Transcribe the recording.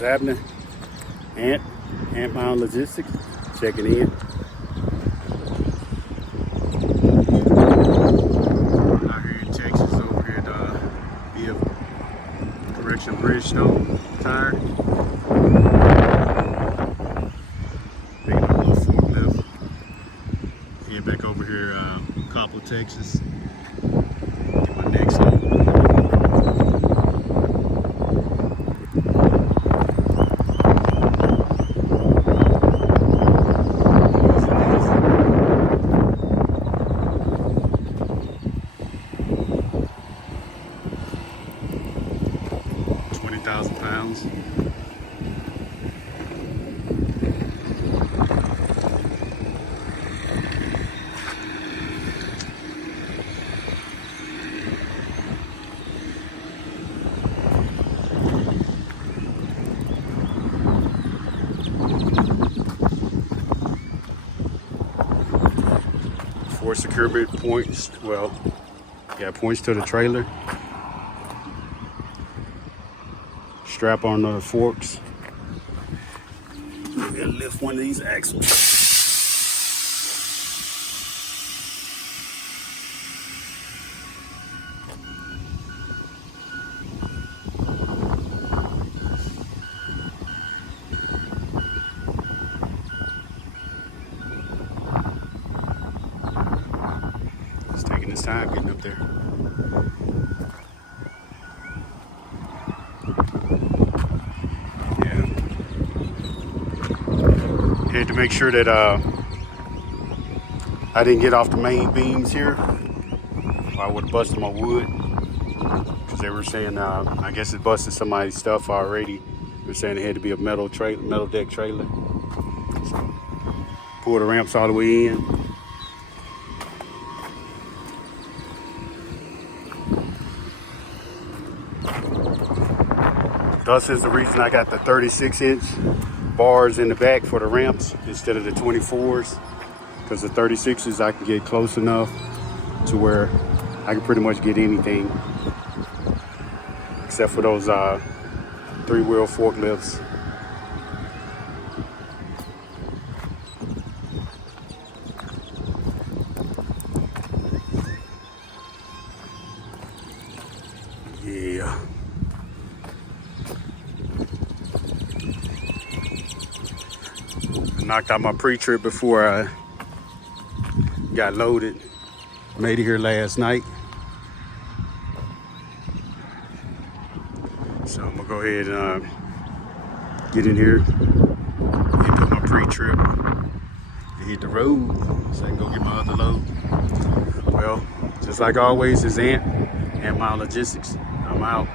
What's happening? Ant Mound Logistics, checking in. Out here in Texas, over here at BF Correction Bridgestone tire. Taking a little forklift. Head back over here, Coppell, Texas. Get my next load. £20,000. Four securement points. Well, yeah, points to the trailer. Strap on the forks. We gotta lift one of these axles. It's taking its time getting up there. Had to make sure that I didn't get off the main beams here. I would have busted my wood, because they were saying I guess it busted somebody's stuff already. They were saying it had to be a metal deck trailer. So pull the ramps all the way in. Thus is the reason I got the 36-inch bars in the back for the ramps instead of the 24s, because the 36s I can get close enough to where I can pretty much get anything except for those three-wheel forklifts. Yeah. Knocked out my pre-trip before I got loaded. Made it here last night. So I'm gonna go ahead and get in here and put my pre-trip and hit the road so I can go get my other load. Well, just like always, it's Ant Mound Logistics. I'm out.